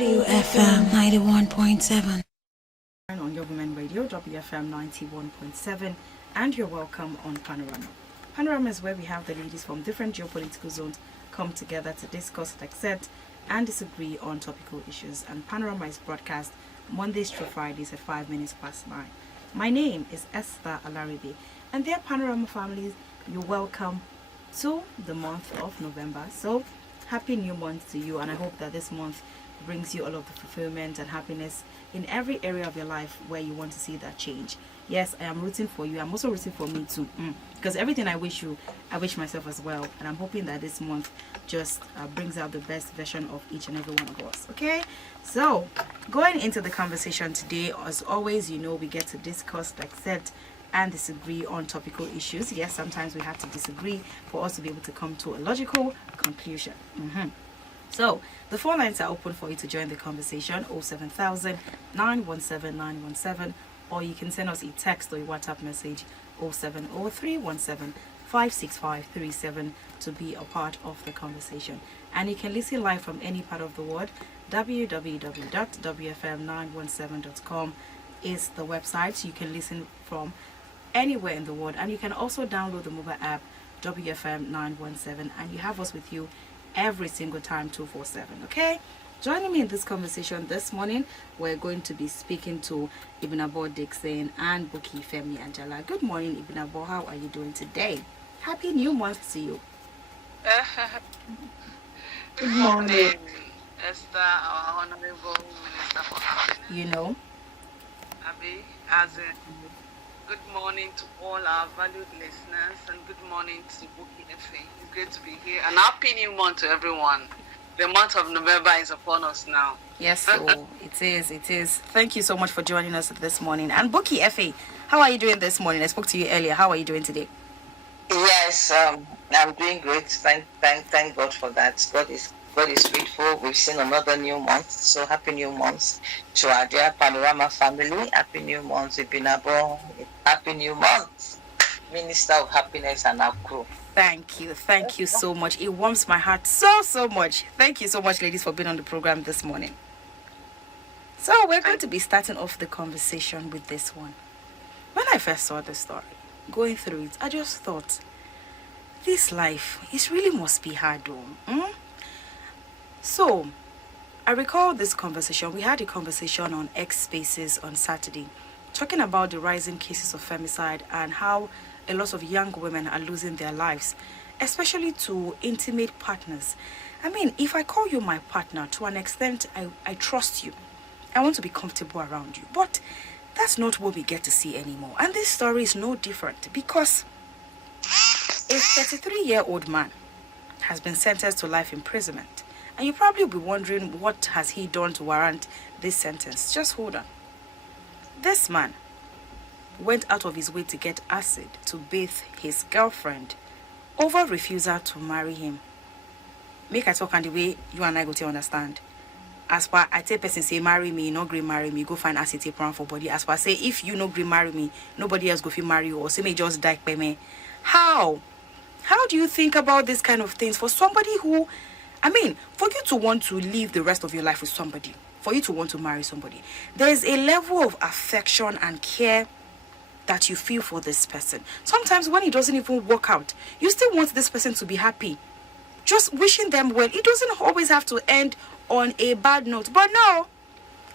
WFM 91.7. On your women radio, WFM 91.7, and you're welcome on Panorama. Panorama is where we have the ladies from different geopolitical zones come together to discuss, accept, and disagree on topical issues. And Panorama is broadcast Mondays through Fridays at 5 minutes past 9. My name is Esther Alaribe, and dear Panorama families, you're welcome to the month of November. So, happy new month to you, and I hope that this month brings you all of the fulfillment and happiness in every area of your life where you want to see that change. Yes, I am rooting for you. I'm also rooting for me too, because everything I wish you, I wish myself as well. And I'm hoping that this month just brings out the best version of each and every one of us. Okay, so going into the conversation today, as always, you know, we get to discuss, accept, and disagree on topical issues. Yes, sometimes we have to disagree for us to be able to come to a logical conclusion. So, the phone lines are open for you to join the conversation, 07000 917 917, or you can send us a text or a WhatsApp message, 07031756537, to be a part of the conversation. And you can listen live from any part of the world. www.wfm917.com is the website. You can listen from anywhere in the world, and you can also download the mobile app WFM917, and you have us with you every single time, 247. Okay, joining me in this conversation this morning, we're going to be speaking to Ibnabo Dixon and Buki Femi Angela. Good morning, Ibnabo. How are you doing today? Happy new month to you. Good morning, Esther, our Honorable Minister for Happiness. You know, Abby, as in, good morning to all our valued listeners, and good morning to Buki Efe. It's great to be here, and happy new month to everyone. The month of November is upon us now. yes, so it is. Thank you so much for joining us this morning. And Buki Efe, how are you doing this morning? I spoke to you earlier. How are you doing today? Yes, I'm doing great. Thank God for that. God is faithful. We've seen another new month. So happy new month to our dear Panorama family. Happy new month, Ibinabo. Happy new month, Minister of Happiness and our crew. Thank you so much. It warms my heart so much. Thank you so much, ladies, for being on the program this morning. So we're going to be starting off the conversation with this one. When I first saw the story, going through it, I just thought, this life, it really must be hard though. So I recall this conversation. We had a conversation on X Spaces on Saturday, talking about the rising cases of femicide and how a lot of young women are losing their lives, especially to intimate partners. I mean, if I call you my partner, to an extent, I trust you. I want to be comfortable around you. But that's not what we get to see anymore. And this story is no different, because a 33-year-old man has been sentenced to life imprisonment. And you probably will be wondering, what has he done to warrant this sentence? Just hold on. This man went out of his way to get acid to bathe his girlfriend over refusal to marry him. Make I talk on the way you and I go to understand. As far I tell person say marry me, no agree marry me, go find acid tape around for body. As far say if you no agree marry me, nobody else go fit marry you, or say me just die by me. How do you think about this kind of things for somebody who, I mean, for you to want to live the rest of your life with somebody, for you to want to marry somebody, there is a level of affection and care that you feel for this person. Sometimes when it doesn't even work out, you still want this person to be happy. Just wishing them well. It doesn't always have to end on a bad note. But no,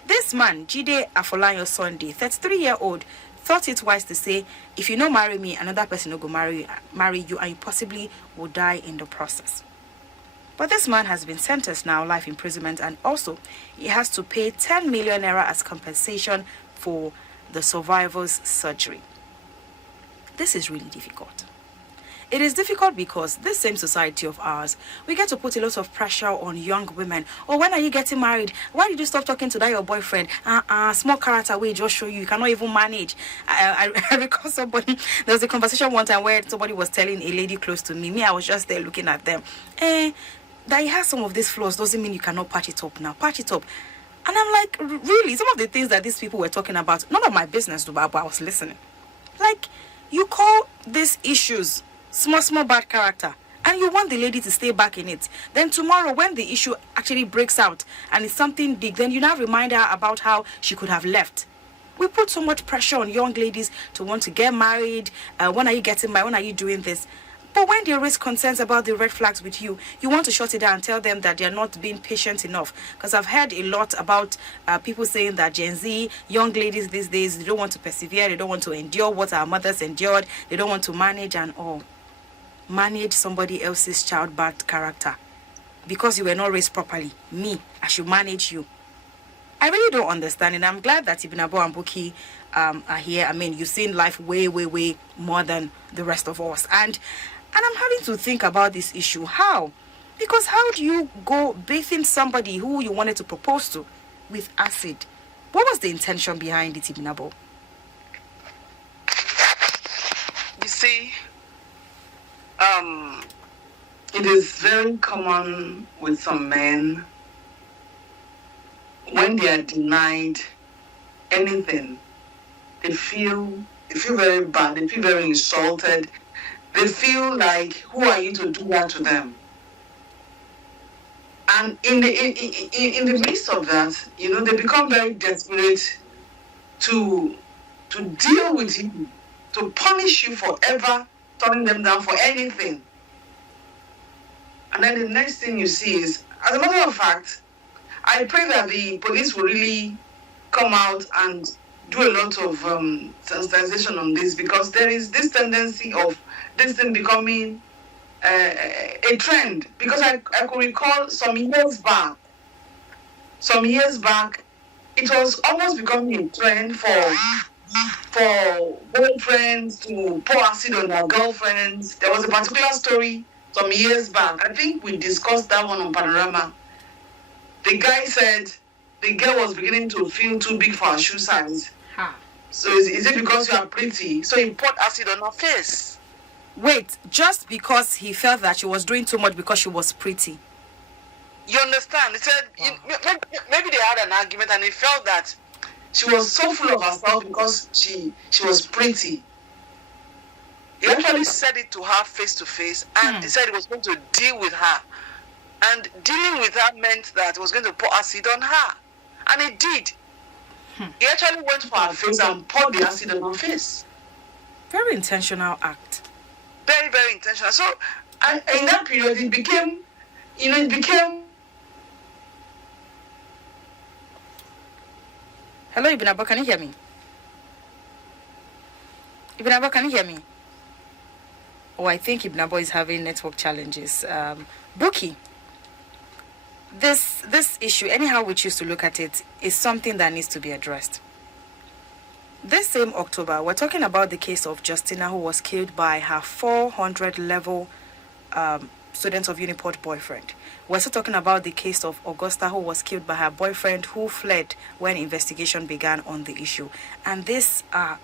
this man, Jide Afolayan Sunday, 33-year-old, thought it wise to say, if you don't marry me, another person will go marry you, and you possibly will die in the process. But this man has been sentenced now, life imprisonment, and also he has to pay 10 million naira as compensation for the survivor's surgery. This is really difficult. It is difficult because this same society of ours, we get to put a lot of pressure on young women. Oh, when are you getting married? Why did you stop talking to that your boyfriend? Small character will just show you cannot even manage. I recall somebody, there was a conversation one time where somebody was telling a lady close to me, I was just there looking at them. That he has some of these flaws doesn't mean you cannot patch it up now. Patch it up. And I'm like, really? Some of the things that these people were talking about, none of my business, but I was listening. Like, you call these issues small bad character, and you want the lady to stay back in it. Then tomorrow, when the issue actually breaks out and it's something big, then you now remind her about how she could have left. We put so much pressure on young ladies to want to get married. When are you getting married? When are you doing this? But when they raise concerns about the red flags with you, you want to shut it down and tell them that they're not being patient enough. Because I've heard a lot about people saying that Gen Z, young ladies these days, they don't want to persevere, they don't want to endure what our mothers endured, they don't want to manage and all. Manage somebody else's childbirth character. Because you were not raised properly. Me, I should manage you. I really don't understand, and I'm glad that Ibn Abo and Buki are here. I mean, you've seen life way, way, way more than the rest of us. And I'm having to think about this issue. How? Because how do you go bathing somebody who you wanted to propose to with acid? What was the intention behind it, Ibn Abo? You see, it is very common with some men when they are denied anything. They feel very bad. They feel very insulted. They feel like, who are you to do that to them? And in the midst of that, they become very desperate to deal with you, to punish you forever, turning them down for anything. And then the next thing you see is, as a matter of fact, I pray that the police will really come out and do a lot of sensitization on this, because there is this tendency of this thing becoming a trend. Because I could recall some years back, it was almost becoming a trend for boyfriends to pour acid on their girlfriends. There was a particular story some years back. I think we discussed that one on Panorama. The guy said the girl was beginning to feel too big for her shoe size. So is it because you are pretty? So he poured acid on her face. Wait, just because he felt that she was doing too much because she was pretty? You understand? He said maybe they had an argument and he felt that she was so full of herself because she was pretty. He actually said it to her face to face, and he said he was going to deal with her. And dealing with her meant that he was going to pour acid on her. And he did. He actually went for her face and poured the acid on her face. Very intentional act. Very, very intentional. So, in that period, it became... Hello, Ibn Abo, can you hear me? Ibn Abo, can you hear me? Oh, I think Ibn Abo is having network challenges. Buki, this issue, anyhow we choose to look at it, is something that needs to be addressed. This same October, we're talking about the case of Justina, who was killed by her 400 level student of Uniport boyfriend. We're also talking about the case of Augusta, who was killed by her boyfriend, who fled when investigation began on the issue. And these are,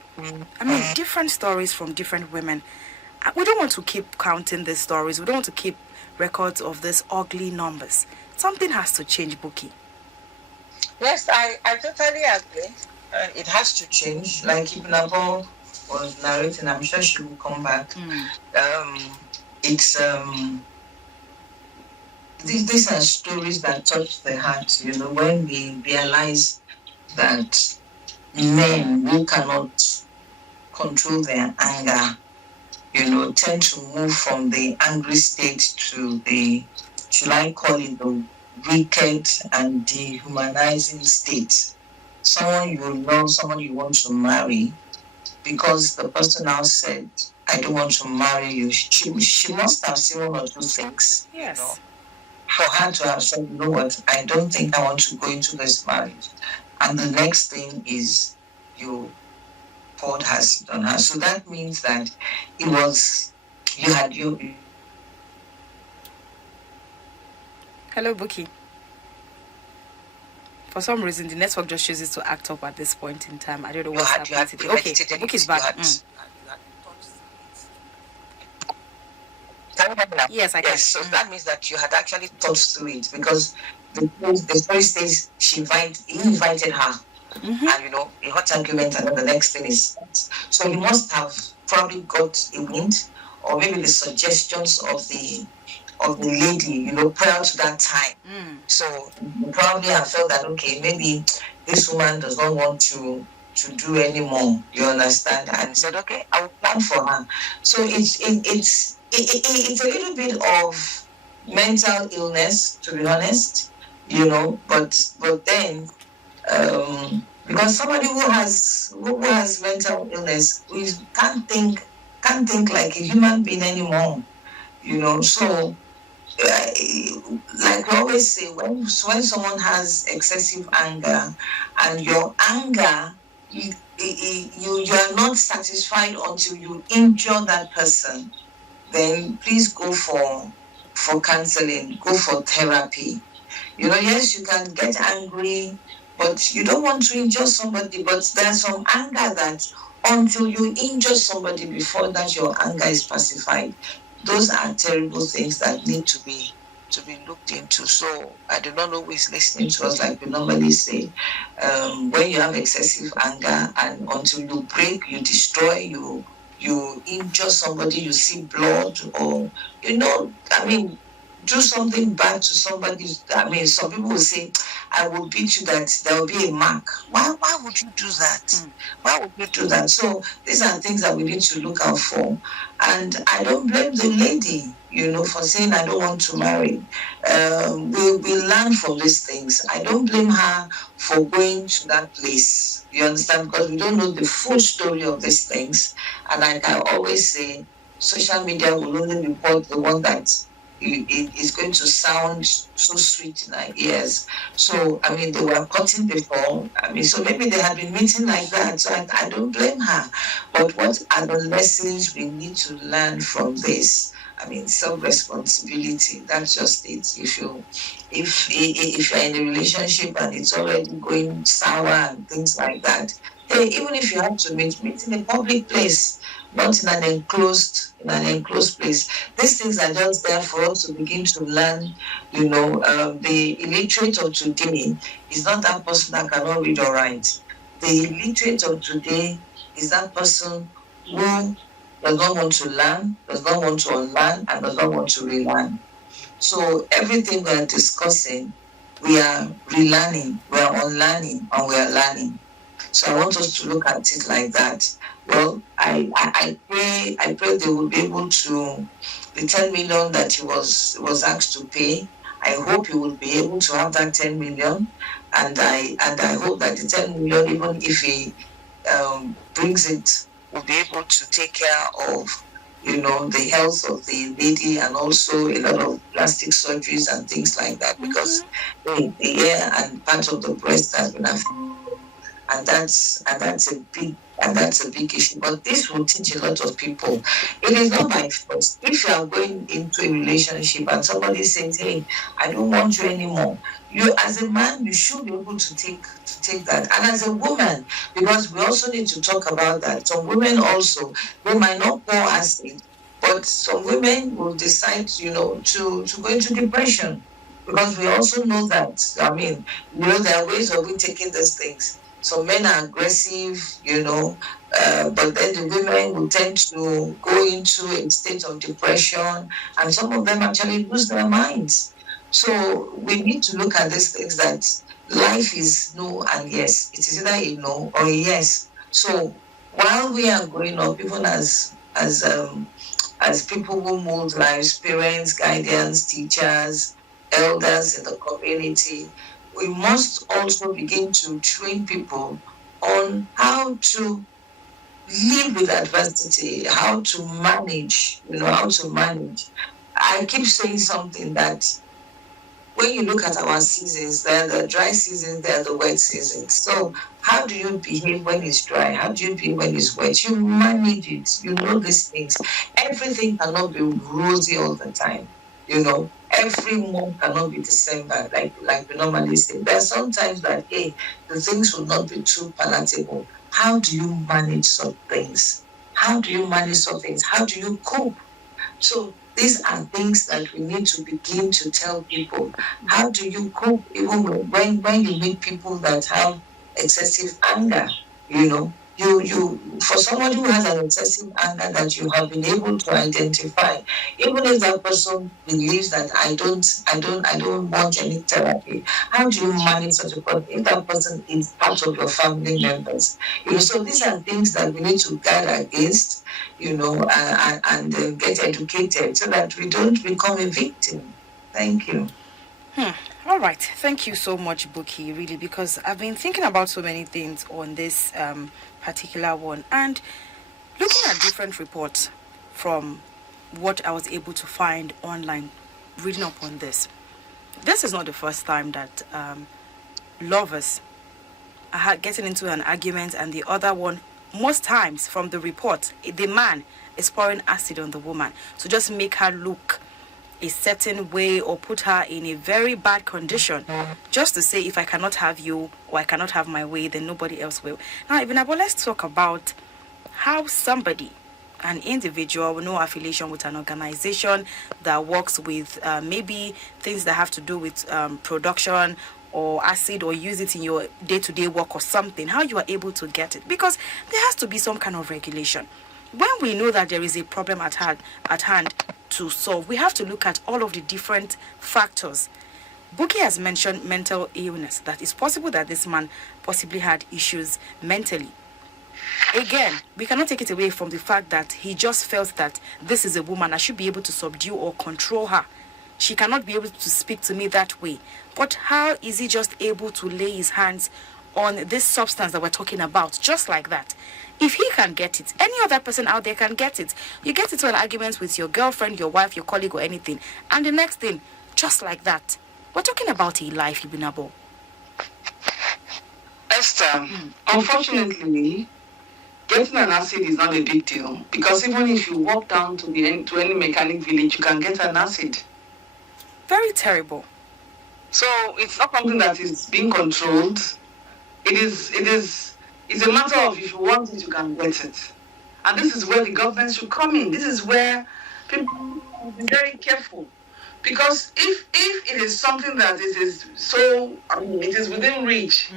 different stories from different women. We don't want to keep counting these stories. We don't want to keep records of these ugly numbers. Something has to change, Buki. Yes, I totally agree. It has to change. Like Ibn Abo was narrating, I'm sure she will come back. These are stories that touch the heart, when we realize that men who cannot control their anger, tend to move from the angry state to the, should I call it, the wicked and dehumanizing state. Someone you love, someone you want to marry, because the person now said, I don't want to marry you. She must have seen one or two things. Yes. For her to have said, you know what, I don't think I want to go into this marriage. And the next thing is you poured acid on her. So that means that it was, you had you. Hello, Buki. For some reason, the network just chooses to act up at this point in time. I don't know what's happening today. Okay, Buki's back. Can you hear me now? Yes, I can. Yes, so that means that you had actually thought through it, because the story says he invited her. And a hot argument, and then the next thing is, so he must have probably got a wind or maybe the suggestions of the lady, prior to that time. So you probably have felt that, okay, maybe this woman does not want to do anymore. You understand? And said, okay, I will plan for her. So it's a little bit of mental illness, to be honest, but then because somebody who has mental illness, we can't think like a human being anymore. So like we always say, when someone has excessive anger, and your anger, you are not satisfied until you injure that person, then please go for counseling, go for therapy. Yes, you can get angry, but you don't want to injure somebody. But there's some anger that until you injure somebody, before that your anger is pacified. Those are terrible things that need to be looked into. So I do not know who is listening to us, like we normally say. When you have excessive anger, and until you break, you destroy, you injure somebody, you see blood, or do something bad to somebody. Some people will say, I will beat you, that there will be a mark. Why would you do that? Why would you do that? So these are things that we need to look out for. And I don't blame the lady, for saying, I don't want to marry. We learn from these things. I don't blame her for going to that place. You understand? Because we don't know the full story of these things. And like I always say, social media will only report the one that it is going to sound so sweet in our ears. So, they were cutting before. So maybe they had been meeting like that. So I don't blame her. But what are the lessons we need to learn from this? Self-responsibility. That's just it. If you're in a relationship and it's already going sour and things like that, hey, even if you have to meet in a public place, not in an enclosed place. These things are just there for us to begin to learn. The illiterate of today is not that person that cannot read or write. The illiterate of today is that person who does not want to learn, does not want to unlearn, and does not want to relearn. So everything we are discussing, we are relearning, we are unlearning, and we are learning. So I want us to look at it like that. Well, I pray they will be able to, the 10 million that he was asked to pay. I hope he will be able to have that 10 million, and I hope that the 10 million, even if he brings it, will be able to take care of the health of the lady, and also a lot of plastic surgeries and things like that, because the ear and part of the breast has been affected. And that's a big issue. But this will teach a lot of people. It is not by force. If you are going into a relationship and somebody says, hey, I don't want you anymore, you as a man, you should be able to take that. And as a woman, because we also need to talk about that. Some women also, they might not pour acid, but some women will decide, to go into depression. Because we also know that, there are ways of we taking these things. So men are aggressive, but then the women will tend to go into a state of depression, and some of them actually lose their minds. So we need to look at these things, that life is no and yes. It is either a no or a yes. So while we are growing up, even as people who mold lives, parents, guardians, teachers, elders in the community, we must also begin to train people on how to live with adversity, how to manage, I keep saying something, that when you look at our seasons, there are the dry seasons, there are the wet seasons. So how do you behave when it's dry? How do you behave when it's wet? You manage it. You know these things. Everything cannot be rosy all the time. Every month cannot be December, like we normally say. There are sometimes that, hey, the things will not be too palatable. How do you manage some things? How do you manage some things? How do you cope? So these are things that we need to begin to tell people. How do you cope even when you meet people that have excessive anger? For somebody who has an excessive anger that you have been able to identify, even if that person believes that I don't want any therapy, how do you manage such a person if that person is part of your family members? So these are things that we need to guard against, and get educated so that we don't become a victim. Thank you. All right. Thank you so much, Buki, really, because I've been thinking about so many things on this particular one and looking at different reports from what I was able to find online, reading up on this. This is not the first time that lovers are getting into an argument, and the other one, most times from the report, the man is pouring acid on the woman to just make her look a certain way or put her in a very bad condition, just to say, if I cannot have you or I cannot have my way, then nobody else will. Now, Ibn Abu, let's talk about how somebody, an individual with no affiliation with an organization that works with maybe things that have to do with production or acid, or use it in your day-to-day work or something, how you are able to get it, because there has to be some kind of regulation. When we know that there is a problem at hand to solve, we have to look at all of the different factors. Buki has mentioned mental illness, that it's possible that this man possibly had issues mentally. Again, we cannot take it away from the fact that he just felt that this is a woman, I should be able to subdue or control her. She cannot be able to speak to me that way. But how is he just able to lay his hands on this substance that we're talking about, just like that? If he can get it, any other person out there can get it. You get into an argument with your girlfriend, your wife, your colleague, or anything, and the next thing, just like that. We're talking about a life, Ibn Abu. Esther, unfortunately, getting an acid is not a big deal, because even if you walk down to any mechanic village, you can get an acid. Very terrible. So it's not something that is being controlled. It's a matter of, if you want it, you can get it. And this is where the government should come in. This is where people should be very careful. Because if it is something that it is within reach,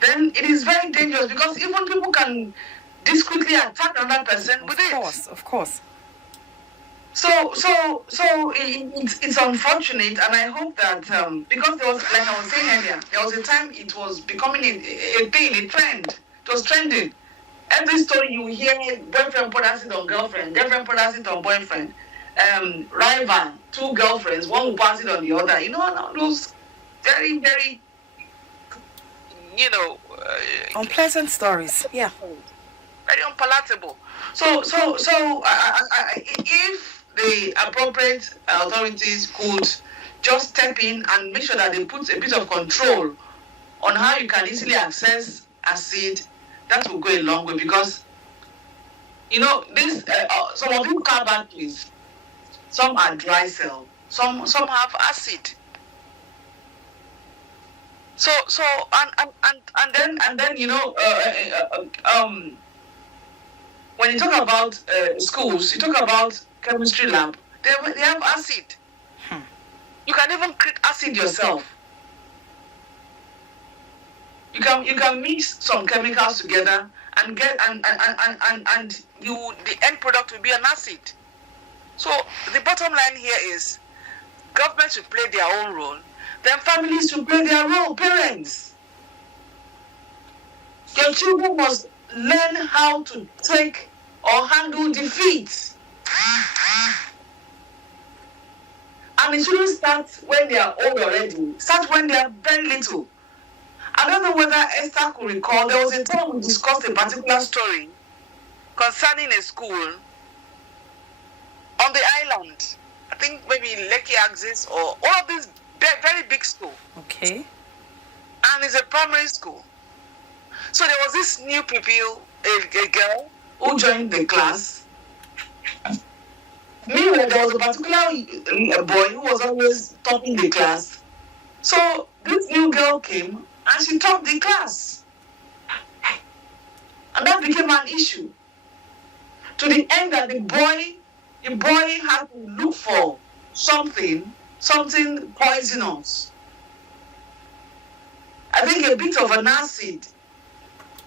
then it is very dangerous, because even people can discreetly attack another person with it. Of course. So it's unfortunate, and I hope that because there was, like I was saying earlier, there was a time it was becoming a thing, a trend. It was trending. Every story you hear, boyfriend put acid on girlfriend, girlfriend put acid on boyfriend, rival, two girlfriends, one will pass it on the other. Those very, very, unpleasant stories. Yeah. Very unpalatable. So, if the appropriate authorities could just step in and make sure that they put a bit of control on how you can easily access acid, that will go a long way, because this some of you car batteries, some are dry cell, some have acid. So and then when you talk about schools, you talk about chemistry lab, they have acid. You can even create acid yourself. You can mix some chemicals together and get and the end product will be an acid. So the bottom line here is, government should play their own role, then families should play their role, parents. Your children must learn how to take or handle defeat. And it shouldn't start when they are old already. Start when they are very little. I don't know whether Esther could recall, there was a time we discussed a particular story concerning a school on the island. I think maybe Lekki Axis or all of these very big school. Okay. And it's a primary school. So there was this new pupil, a girl, who joined the class. Meanwhile, there was a particular boy who was always topping the class. So this new girl came and she topped the class. And that became an issue. To the end that the boy had to look for something poisonous. I think a bit of an acid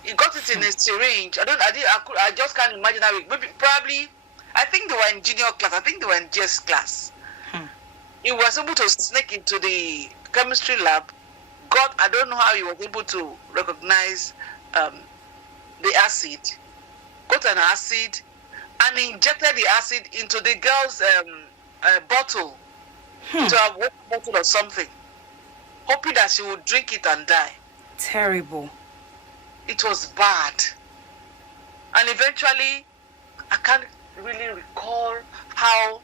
He got it in a syringe. I just can't imagine how maybe probably I think they were in junior class. I think they were in GS class. He was able to sneak into the chemistry lab. I don't know how he was able to recognize the acid. Got an acid and injected the acid into the girl's bottle, to a water bottle or something, hoping that she would drink it and die. Terrible. It was bad. And eventually, I can't really recall how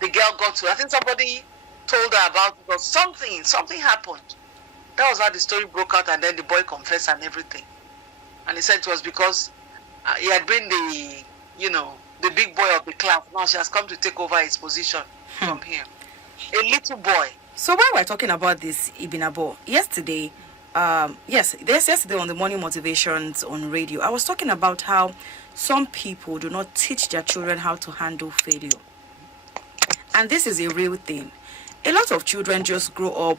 the girl got to it. I think somebody told her about it, or something happened. That was how the story broke out, and then the boy confessed and everything. And he said it was because he had been the big boy of the class. Now she has come to take over his position from him. A little boy. So while we're talking about this, Ibinabo, yesterday on the Morning Motivations on radio, I was talking about how some people do not teach their children how to handle failure. And this is a real thing. A lot of children just grow up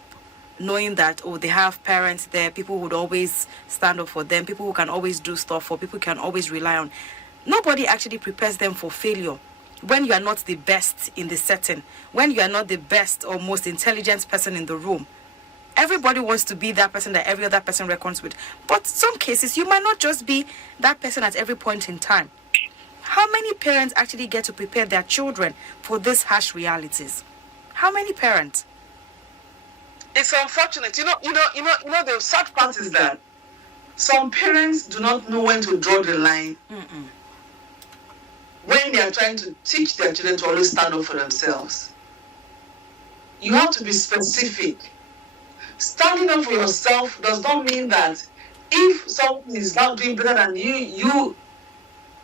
knowing that, they have parents there, people would always stand up for them, people who can always do stuff for, people can always rely on. Nobody actually prepares them for failure. When you are not the best in the setting, when you are not the best or most intelligent person in the room, everybody wants to be that person that every other person reckons with. But some cases, you might not just be that person at every point in time. How many parents actually get to prepare their children for these harsh realities? How many parents? It's unfortunate. The sad part is that some parents do not know when to draw the line. When they are trying to teach their children to always stand up for themselves. You have to be specific. Standing up for yourself does not mean that if someone is not doing better than you,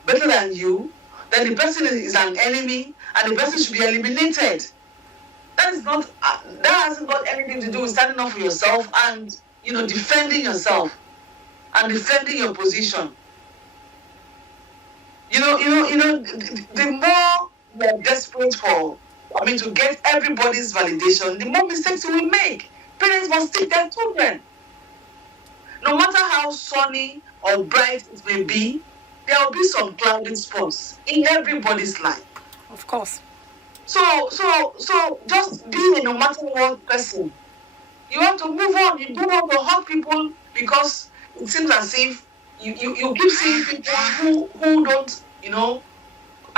then the person is an enemy and the person should be eliminated. That hasn't got anything to do with standing up for yourself and defending yourself and defending your position. The more you're desperate to get everybody's validation, the more mistakes you will make. Parents must teach their children. No matter how sunny or bright it may be, there will be some cloudy spots in everybody's life. Of course. So just being a no matter what person, you have to move on. You don't want to hurt people because it seems as if you keep seeing people who don't,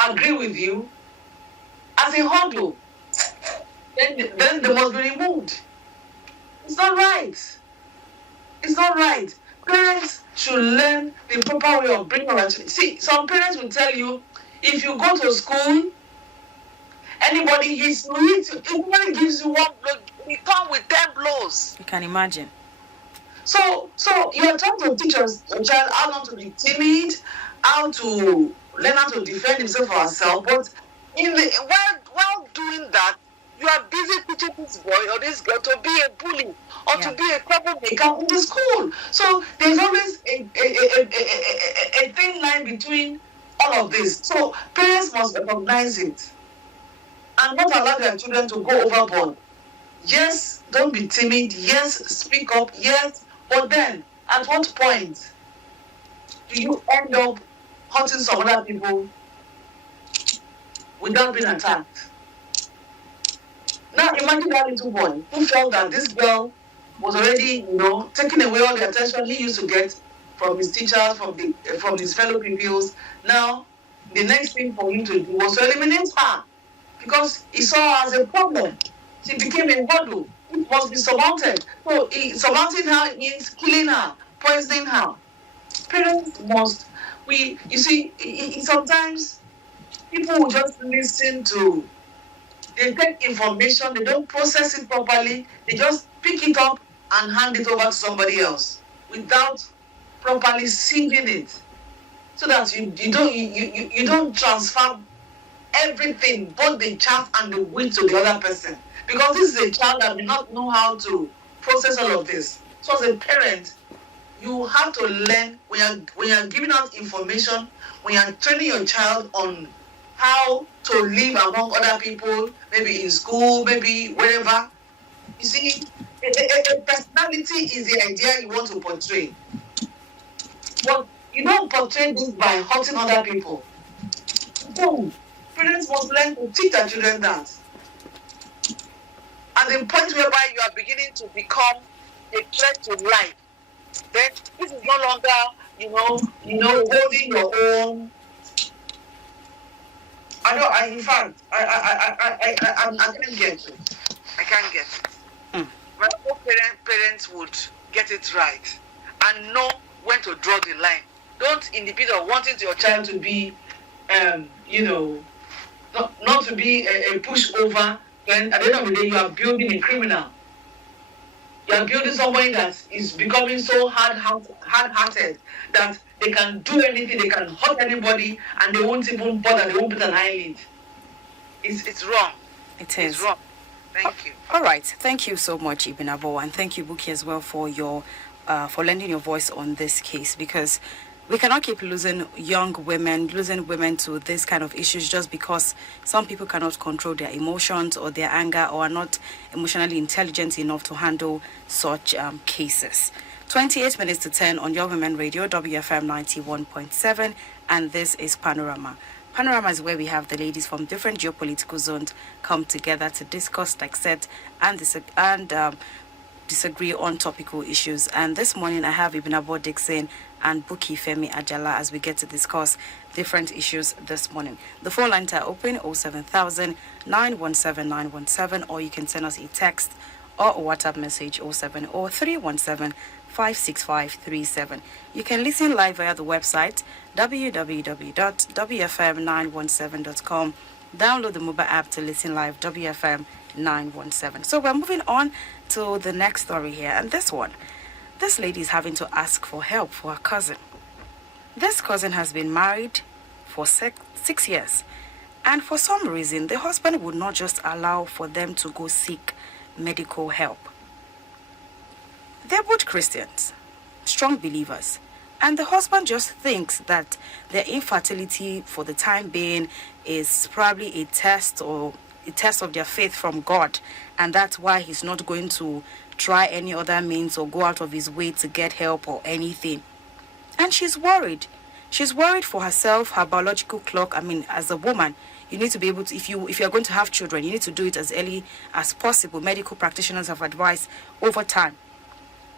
agree with you as a hurdle. Then they must be removed. It's not right. It's not right. Parents should learn the proper way of bringing up. See, some parents will tell you, if you go to school, anybody hits you, anybody gives you one blow, you come with 10 blows. You can imagine. So you are trying to teach your child how not to be timid, how to learn how to defend himself or herself, but while doing that, you are busy teaching this boy or this girl to be a bully or to be a troublemaker in the school. So there's always a thin line between all of this. So parents must recognize it and not allow their children to go overboard. Yes, don't be timid. Yes, speak up. Yes, but then at what point do you end up hurting some other people without being attacked? Now imagine that little boy who felt that this girl was already, taking away all the attention he used to get from his teachers, from his fellow pupils. Now, the next thing for him to do was to eliminate her because he saw her as a problem. She became a hurdle. It must be surmounted. So surmounting her means killing her, poisoning her. Parents must. Sometimes people will just listen to. They take information, they don't process it properly, they just pick it up and hand it over to somebody else without properly sieving it. So that you don't transfer everything, both the chaff and the wheat to the other person. Because this is a child that may not know how to process all of this. So as a parent, you have to learn when you're giving out information, when you're training your child on how to live among other people, maybe in school, maybe wherever. You see, a personality is the idea you want to portray. But you don't portray this by hurting other people. No. Parents must learn to teach their children that. At the point whereby you are beginning to become a threat to life, then this is no longer, holding your own. In fact, I can't get it. I can't get it. But I hope parents would get it right and know when to draw the line. Don't, in the bit of wanting your child to be, not to be a pushover. Then at the end of the day, you are building a criminal. You are building somebody that is becoming so hard-hearted that they can do anything, they can hurt anybody, and they won't even bother. They won't put an eyelid. It's wrong. It is. It's wrong. Thank you. All right. Thank you so much, Ibn Abo, and thank you, Buki, as well for your for lending your voice on this case, because we cannot keep losing women to this kind of issues just because some people cannot control their emotions or their anger or are not emotionally intelligent enough to handle such cases. 28 minutes to 10 on Your Women Radio, WFM 91.7, and this is Panorama. Panorama is where we have the ladies from different geopolitical zones come together to discuss, dissect, and disagree on topical issues. And this morning I have Ibn Abo Dixon and Buki Femi Ajala as we get to discuss different issues this morning. The phone lines are open 07000 917 917, or you can send us a text or a WhatsApp message 070 317 56537. You can listen live via the website www.wfm917.com. Download the mobile app to listen live, WFM 917. So we're moving on to the next story here, and this lady is having to ask for help for her cousin. This cousin has been married for 6 years, and for some reason the husband would not just allow for them to go seek medical help. They're both Christians, strong believers, and the husband just thinks that their infertility for the time being is probably a test of their faith from God, and that's why he's not going to try any other means or go out of his way to get help or anything. And she's worried. She's worried for herself, her biological clock. I mean, as a woman, you need to be able to, if you're going to have children, you need to do it as early as possible. Medical practitioners have advised over time.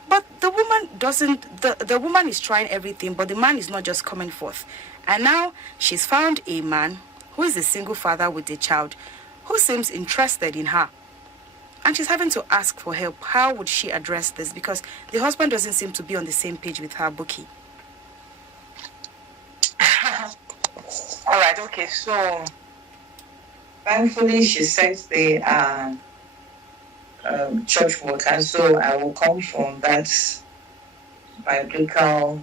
But the woman doesn't, the woman is trying everything, but the man is not just coming forth. And now she's found a man who is a single father with a child who seems interested in her. And she's having to ask for help. How would she address this? Because the husband doesn't seem to be on the same page with her, Buki. All right, okay. So, thankfully, she says they are church workers, so I will come from that biblical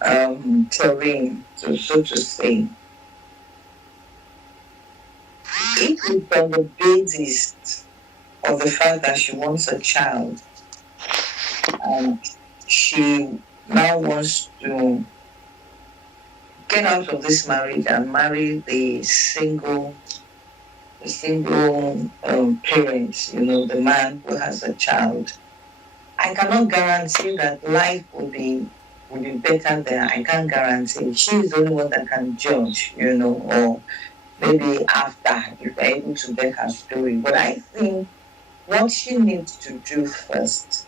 terrain, so to say. If it's on the basis of the fact that she wants a child, and she now wants to get out of this marriage and marry the single parent, the man who has a child, I cannot guarantee that life will be better there. I can't guarantee. She's the only one that can judge, or maybe after, if we're able to get her story. But I think what she needs to do first,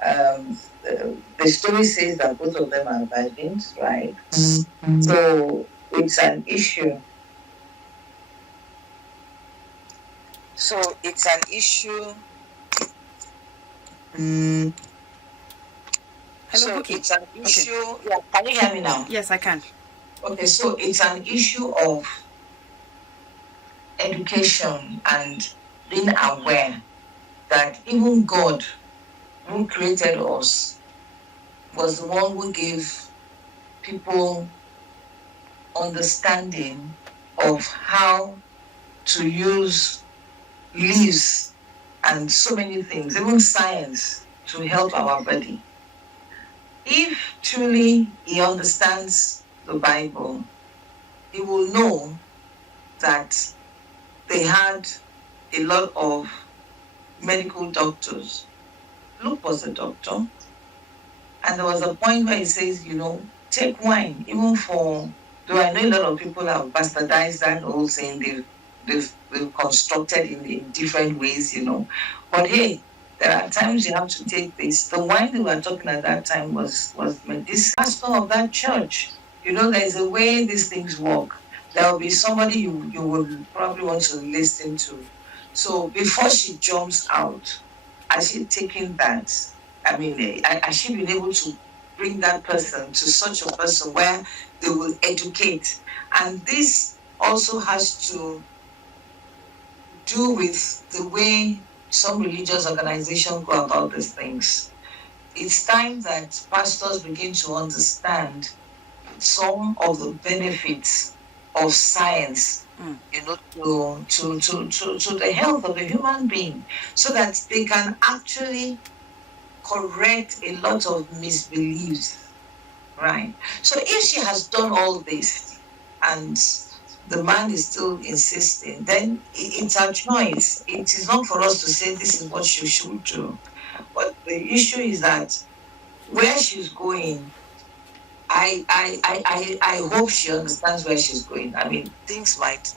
the story says that both of them are virgins, right? Mm-hmm. So it's an issue. Hello, Buki. It's an issue. Okay. Yeah, can you hear me now? Yes, I can. Okay, so it's an issue of education and being aware that even God, who created us, was the one who gave people understanding of how to use leaves and so many things, even science, to help our body. If truly he understands the Bible, he will know that they had a lot of medical doctors. Luke was a doctor. And there was a point where he says, take wine, even for, though I know a lot of people have bastardized that whole saying, they've constructed in different ways, But hey, there are times you have to take this. The wine they were talking at that time was this pastor of that church. There's a way these things work. There will be somebody you would probably want to listen to. So before she jumps out, has she taken that? I mean, has she been able to bring that person to such a person where they will educate? And this also has to do with the way some religious organizations go about these things. It's time that pastors begin to understand some of the benefits of science, to the health of a human being, so that they can actually correct a lot of misbeliefs, right? So if she has done all this and the man is still insisting, then it's our choice. It is not for us to say this is what you should do. But the issue is that where she's going, I hope she understands where she's going. I mean, things might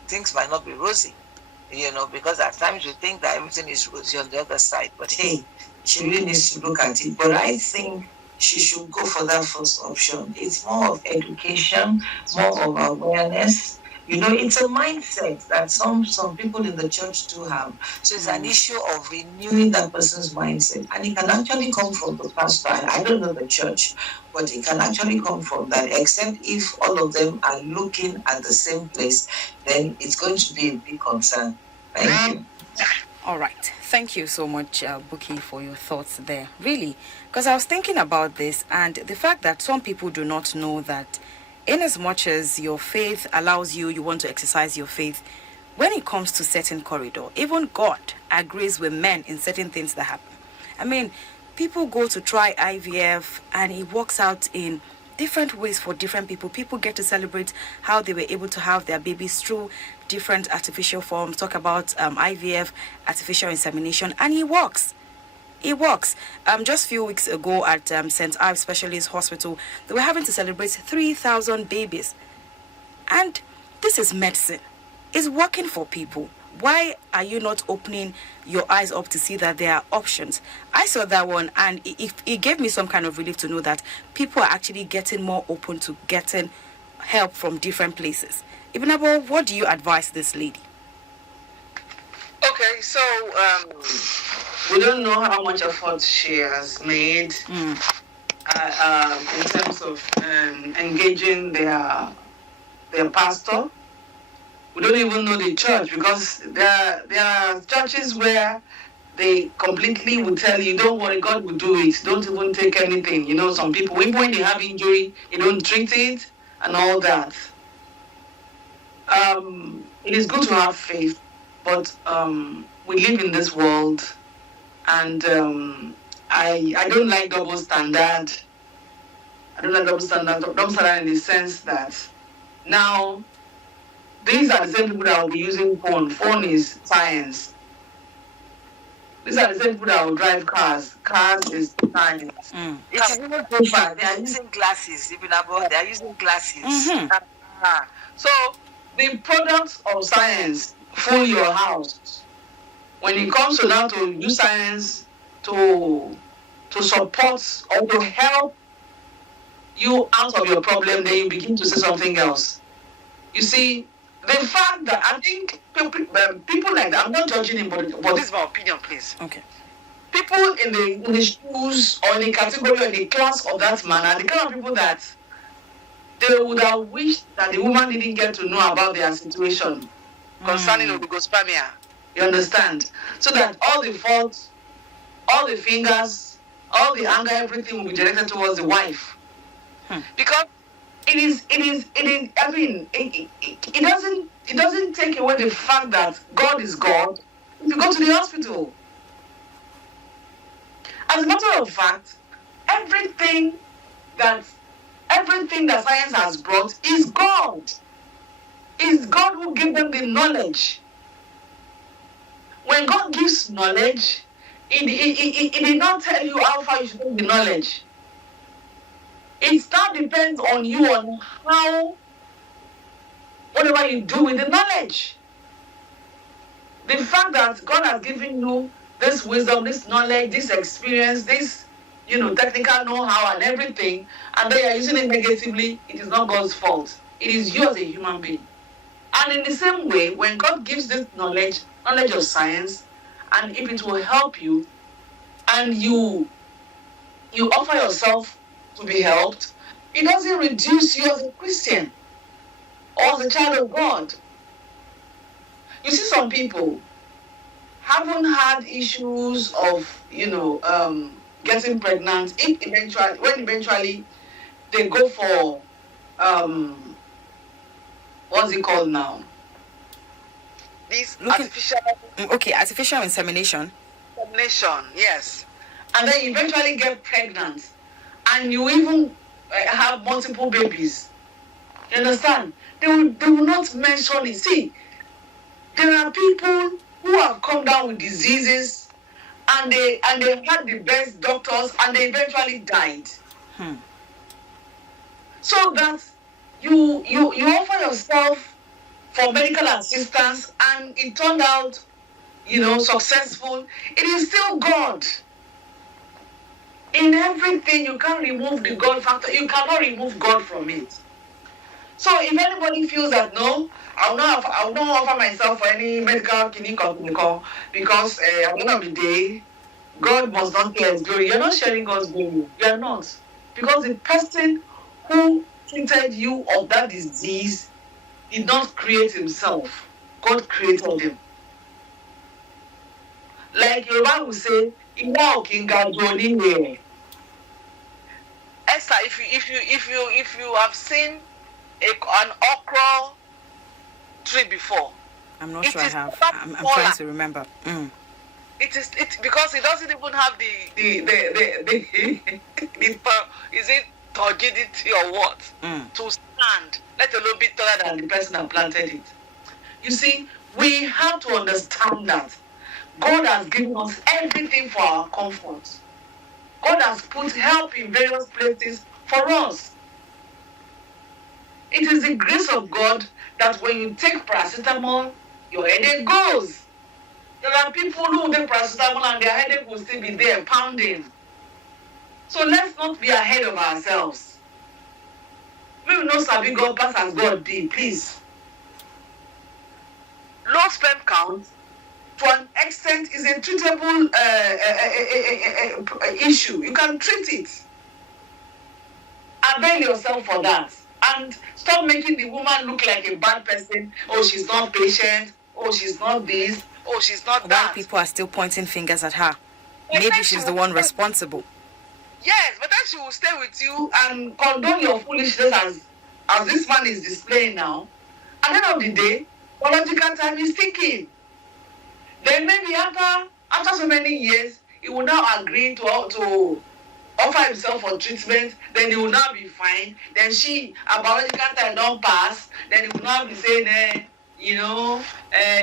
not be rosy, because at times we think that everything is rosy on the other side. But hey, she really needs to look at it. But I think she should go for that first option. It's more of education, more of awareness. It's a mindset that some people in the church do have. So it's an issue of renewing that person's mindset. And it can actually come from the pastor. I don't know the church, but it can actually come from that, except if all of them are looking at the same place, then it's going to be a big concern. Thank you. All right. Thank you so much, Buki, for your thoughts there. Really, because I was thinking about this and the fact that some people do not know that in as much as your faith allows you want to exercise your faith, when it comes to certain corridor, even God agrees with men in certain things that happen. I mean, people go to try IVF and it works out in different ways for different people. People get to celebrate how they were able to have their babies through different artificial forms. Talk about IVF, artificial insemination, and it works. It works. Just a few weeks ago at St. Ives Specialist Hospital, they were having to celebrate 3,000 babies. And this is medicine. It's working for people. Why are you not opening your eyes up to see that there are options? I saw that one and it gave me some kind of relief to know that people are actually getting more open to getting help from different places. Ibn Abo, what do you advise this lady? Okay, so we don't know how much effort she has made in terms of engaging their pastor. We don't even know the church, because there are churches where they completely will tell you, don't worry, God will do it. Don't even take anything. Some people, even when they have injury, you don't treat it and all that. It is good to have faith, but we live in this world, and I don't like double standard. I don't like double standard in the sense that now these are the same people that will be using phone. Phone is science. These are the same people that will drive cars. Cars is science. It is even too far. They are using glasses. Even about they are using glasses. So the products of science fool your house. When it comes to now to use science to support or to help you out of your problem, then you begin to say something else. You see, the fact that I think people like that, I'm not judging him, but this is my opinion, please. Okay. People in the shoes or in the category or in the class of that man are the kind of people that they would have wished that the woman didn't get to know about their situation concerning oligospermia. You understand? So that all the faults, all the fingers, all the anger, everything will be directed towards the wife. Because it is. I mean, it doesn't take away the fact that God is God. If you go to the hospital, as a matter of fact, everything that science has brought is God. It's God who gave them the knowledge. When God gives knowledge, He did not tell you how far you should take the knowledge. It now depends on you on how, whatever you do with the knowledge. The fact that God has given you this wisdom, this knowledge, this experience, this, technical know-how and everything, and then you're using it negatively, it is not God's fault. It is you as a human being. And in the same way, when God gives this knowledge of science, and if it will help you, and you offer yourself to be helped, it doesn't reduce you as a Christian or as a child of God. You see, some people haven't had issues of, getting pregnant. When eventually they go for, what's it called now? This artificial insemination. Yes. And then you eventually get pregnant, and you even have multiple babies. You understand? They will not mention it. See, there are people who have come down with diseases, and they had the best doctors, and they eventually died. So that you offer yourself for medical assistance, and it turned out, successful. It is still God. In everything, you can't remove the God factor. You cannot remove God from it. So if anybody feels that, no, I will not offer myself for any medical clinic because at the end of the day, God must not get His glory. You're not sharing God's glory. You're not. Because the person who treated you of that disease did not create himself. God created him. Like Yoruba will say, Esther, if you have seen an okra tree before, I'm not sure I have. I'm trying to remember. It because it doesn't even have the is it turgidity or what to stand, let alone be taller than the person that planted it. You see, we have to understand that God has given us everything for our comfort. God has put help in various places for us. It is the grace of God that when you take paracetamol, your headache goes. There are people who take paracetamol and their headache will still be there pounding. So let's not be ahead of ourselves. We will not sabi God pass as God be, please. Low sperm count, to an extent, is a treatable issue. You can treat it. Avail yourself for that. And stop making the woman look like a bad person. Oh, she's not patient. Oh, she's not this. Oh, she's not that. While people are still pointing fingers at her. Maybe she's the one responsible. Yes, but then she will stay with you and condone your foolishness as this man is displaying now. At the end of the day, biological time is ticking. Then maybe after so many years, he will now agree to offer himself for treatment. Then he will now be fine. Then her biological time don't pass. Then he will now be saying,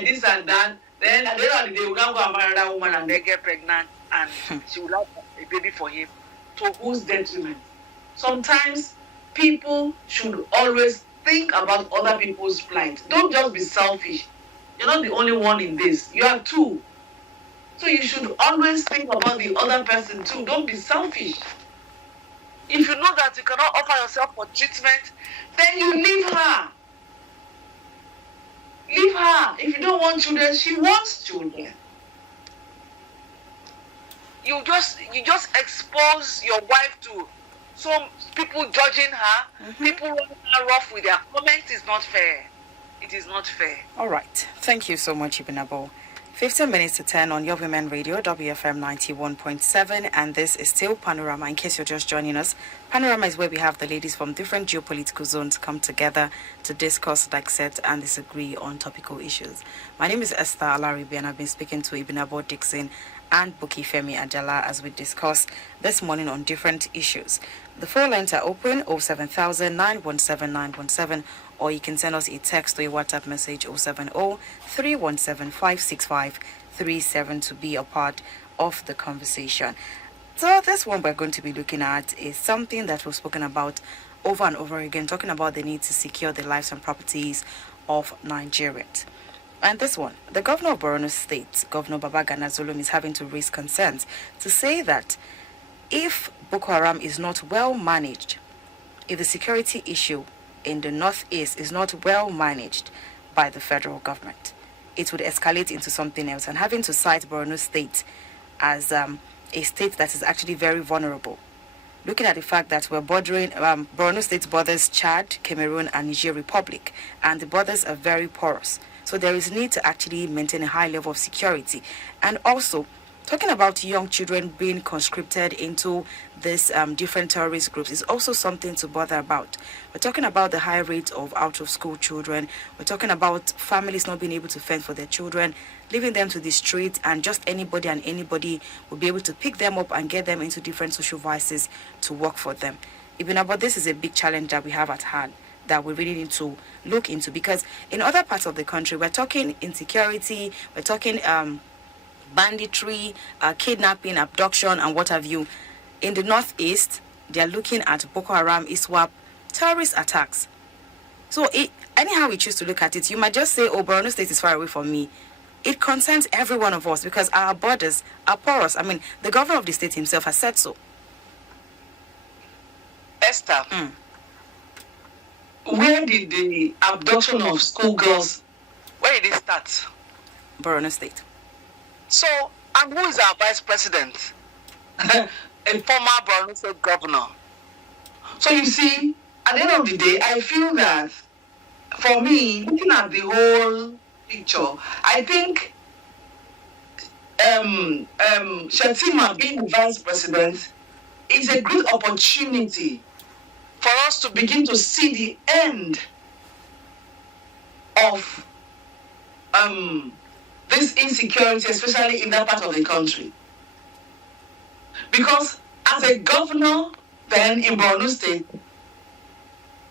this and that. Then at the end of the day, he will now go and marry another woman and then get pregnant, and she will have a baby for him. To whose detriment? Sometimes people should always think about other people's plight. Don't just be selfish. You're not the only one in this. You are two. So you should always think about the other person too. Don't be selfish. If you know that you cannot offer yourself for treatment, then you leave her. Leave her. If you don't want children, she wants children. You just expose your wife to some people judging her, people running her off with their comments. Is not fair. It is not fair. All right. Thank you so much, Ibinabo. 15 minutes to 10 on Your Women Radio, WFM 91.7, and this is still Panorama. In case you're just joining us, Panorama is where we have the ladies from different geopolitical zones come together to discuss, dissect, and disagree on topical issues. My name is Esther Alaribi, and I've been speaking to Ibinabo Dixon and Buki Femi Ajala as we discuss this morning on different issues. The phone lines are open, 07000 917 917, or you can send us a text or a WhatsApp message, 070 317 565 37, to be a part of the conversation. So this one we're going to be looking at is something that we've spoken about over and over again, talking about the need to secure the lives and properties of Nigerians. And this one, the governor of Borno State, Governor Babagana Zulum, is having to raise concerns to say that if Boko Haram is not well managed, if the security issue in the northeast is not well managed by the federal government, it would escalate into something else. And having to cite Borno State as a state that is actually very vulnerable. Looking at the fact that we're bordering, Borno State borders Chad, Cameroon, and Niger Republic, and the borders are very porous. So there is need to actually maintain a high level of security. And also, talking about young children being conscripted into these different terrorist groups is also something to bother about. We're talking about the high rate of out-of-school children. We're talking about families not being able to fend for their children, leaving them to the streets, and just anybody and anybody will be able to pick them up and get them into different social vices to work for them. Even about this is a big challenge that we have at hand that we really need to look into, because in other parts of the country, we're talking insecurity, we're talking banditry, kidnapping, abduction, and what have you. In the northeast, they're looking at Boko Haram, ISWAP, terrorist attacks. So anyhow we choose to look at it, you might just say, oh, Borno State is far away from me. It concerns every one of us because our borders are porous. I mean, the governor of the state himself has said so. Esther, where did the abduction of schoolgirls, where did it start? Borno State. So, and who is our vice president? A former Borno State governor. So you see, at the end of the day, I feel that for me, looking at the whole picture, I think Shatima being the vice president is a good opportunity for us to begin to see the end of this insecurity, especially in that part of the country. Because as a governor then in Borno State,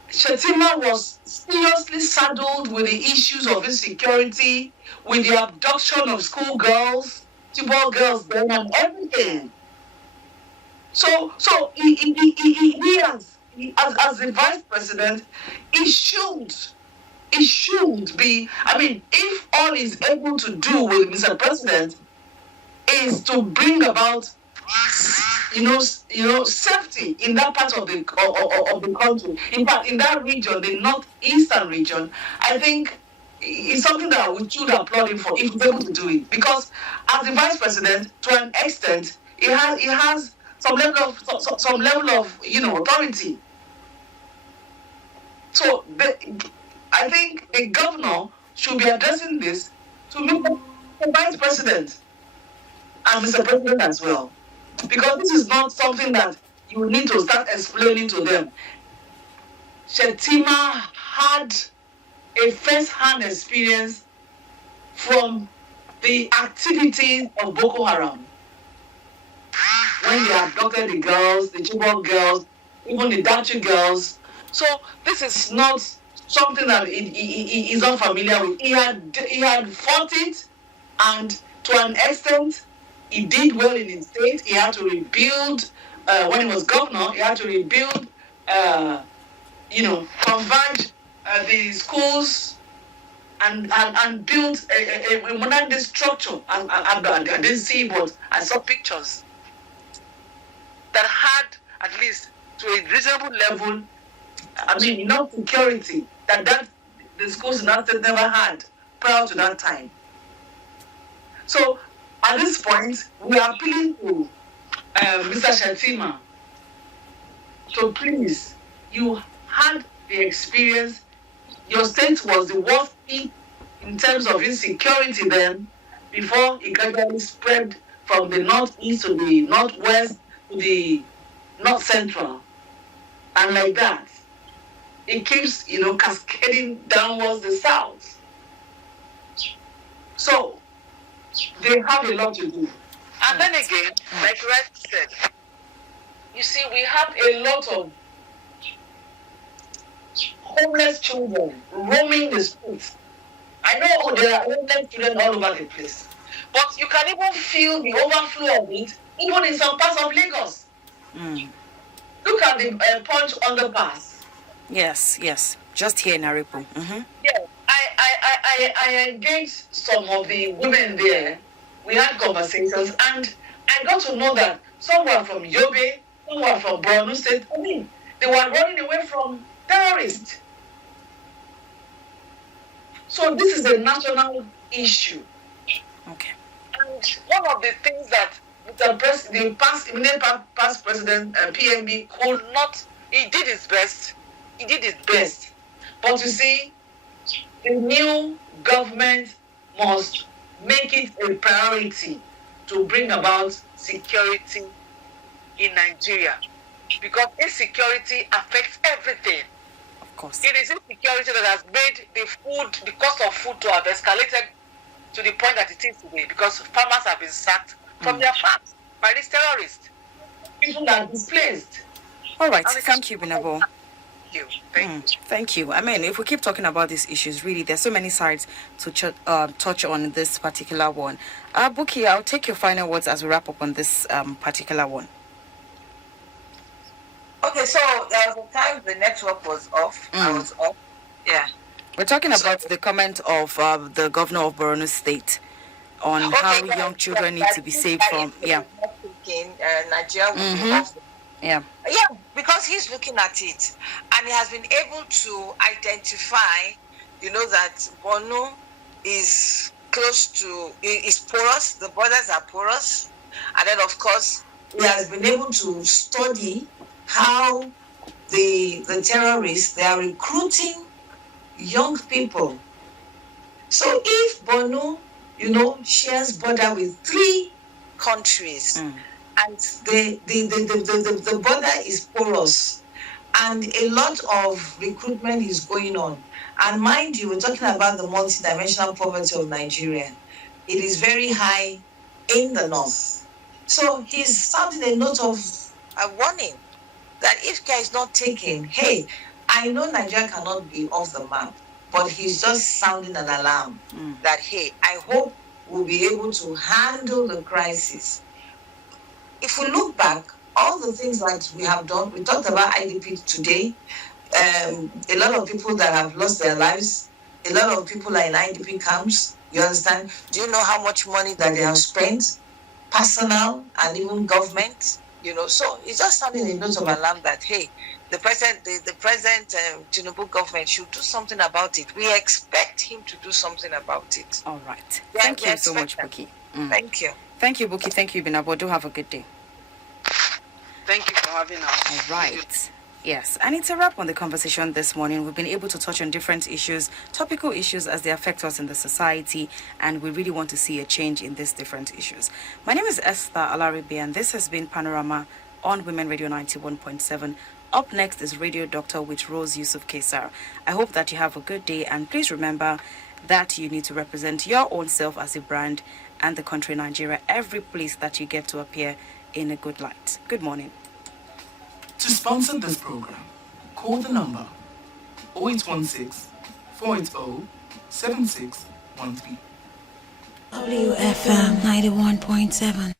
Shatima was seriously saddled with the issues of insecurity, with the abduction of schoolgirls, Chibok girls then, and everything. So he as the vice president, it should be, I mean, if all he's able to do with Mr. President is to bring about, safety in that part of the country. In fact, in that region, the northeastern region, I think it's something that we should applaud him for if he's able to do it. Because as the vice president, to an extent, he has some level of authority. So I think the governor should be addressing this to the vice president and Mr. President as well. Because this is not something that you need to start explaining to them. Shetima had a first-hand experience from the activities of Boko Haram. When they abducted the girls, the Chibok girls, even the Dachi girls. So this is not something that he is unfamiliar with. He had fought it, and to an extent, he did well in his state. He had to rebuild, when he was governor, he had to rebuild, convert the schools and build a modern day structure. I didn't see, but I saw pictures that had, at least to a reasonable level, enough security that the schools in that state never had prior to that time. So, at this point, we are appealing to Mr. Shatima. So please, you had the experience. Your state was the worst hit in terms of insecurity then, before it gradually spread from the northeast to the northwest to the north central. And like that, it keeps, cascading downwards the south. So, they have a lot to do. And then again, like Red said, you see, we have a lot of homeless children roaming the streets. I know there are homeless children all over the place, but you can even feel the overflow of it even in some parts of Lagos. Look at the Punch underpass. Yes. Just here in Aripo. Yes, I engaged some of the women there. We had conversations, and I got to know that some were from Yobe, some were from Borno State. I mean, they were running away from terrorists. So this is a national issue. Okay. And one of the things that the past president PNB could not, he did his best. But you see, the new government must make it a priority to bring about security in Nigeria, because insecurity affects everything. Of course. It is insecurity that has made the cost of food to have escalated to the point that it is today, because farmers have been sacked from their farms by these terrorists. People are displaced. All right. Thank you, Binabo. Thank you. I mean, if we keep talking about these issues, really, there's so many sides to touch on this particular one. Buki, I'll take your final words as we wrap up on this particular one. Okay, so there was a time the network was off. I was off. Yeah. We're talking about the comment of the governor of Borno State on how young children need to be saved from. Yeah. Nigeria will be off. Yeah, because he's looking at it, and he has been able to identify, that Borno is is porous. The borders are porous, and then of course he has been able to study how the terrorists, they are recruiting young people. So if Borno, shares border with 3 countries. And the border is porous, and a lot of recruitment is going on. And mind you, we're talking about the multidimensional poverty of Nigeria. It is very high in the north. So he's sounding a note of a warning that if care is not taken, hey, I know Nigeria cannot be off the map, but he's just sounding an alarm that, hey, I hope we'll be able to handle the crisis. If we look back, all the things that we have done, we talked about IDP today, a lot of people that have lost their lives, a lot of people are in IDP camps, you understand? Do you know how much money that they have spent, personal and even government? So it's just sounding a note of alarm that, hey, the present Tinubu government should do something about it. We expect him to do something about it. All right. Thank you so much, Buki. Thank you. Thank you, Buki. Thank you, Binabo. Do have a good day. Thank you for having us. All right. Yes, and it's a wrap on the conversation this morning. We've been able to touch on different issues, topical issues as they affect us in the society, and we really want to see a change in these different issues. My name is Esther Alaribe, and this has been Panorama on Women Radio 91.7. Up next is Radio Doctor with Rose Yusuf Kesar. I hope that you have a good day, and please remember that you need to represent your own self as a brand and the country Nigeria every place that you get to appear in a good light. Good morning. To sponsor this program, call the number 0816 480 7613. WFM 91.7.